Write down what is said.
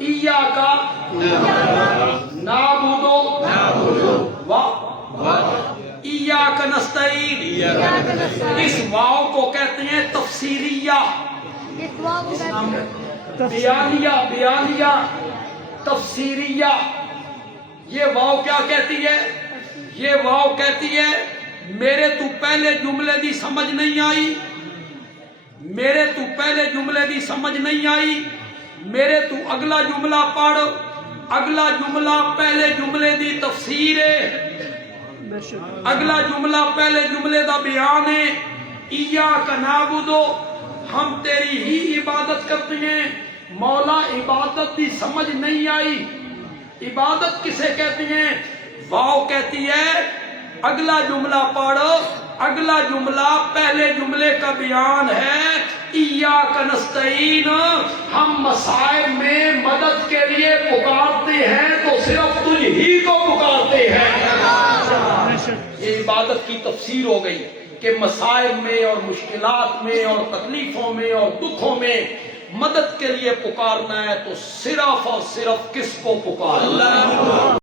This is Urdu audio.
ایاکا نعبدو و ایاک نستعین، اس واو کو کہتے ہیں تفسیریہ، بیانیہ تفسیریہ۔ یہ واو کیا کہتی ہے؟ یہ واو کہتی ہے میرے تو پہلے جملے دی سمجھ نہیں آئی، میرے تو پہلے جملے دی سمجھ نہیں آئی، میرے تو اگلا جملہ پڑھ، اگلا جملہ پہلے جملے دی تفسیر ہے، اگلا جملہ پہلے جملے دا بیان ہے۔ ایاک نعبدو، ہم تیری ہی عبادت کرتے ہیں۔ مولا عبادت دی سمجھ نہیں آئی، عبادت کسے کہتے ہیں؟ واو کہتی ہے اگلا جملہ پڑھو، اگلا جملہ پہلے جملے کا بیان ہے۔ ایاک نستعین، ہم مسائل میں مدد کے لیے پکارتے ہیں تو صرف تجھ ہی کو پکارتے ہیں۔ یہ عبادت کی تفسیر ہو گئی کہ مسائل میں اور مشکلات میں اور تکلیفوں میں اور دکھوں میں مدد کے لیے پکارنا ہے تو صرف اور صرف کس کو پکارنا ہے؟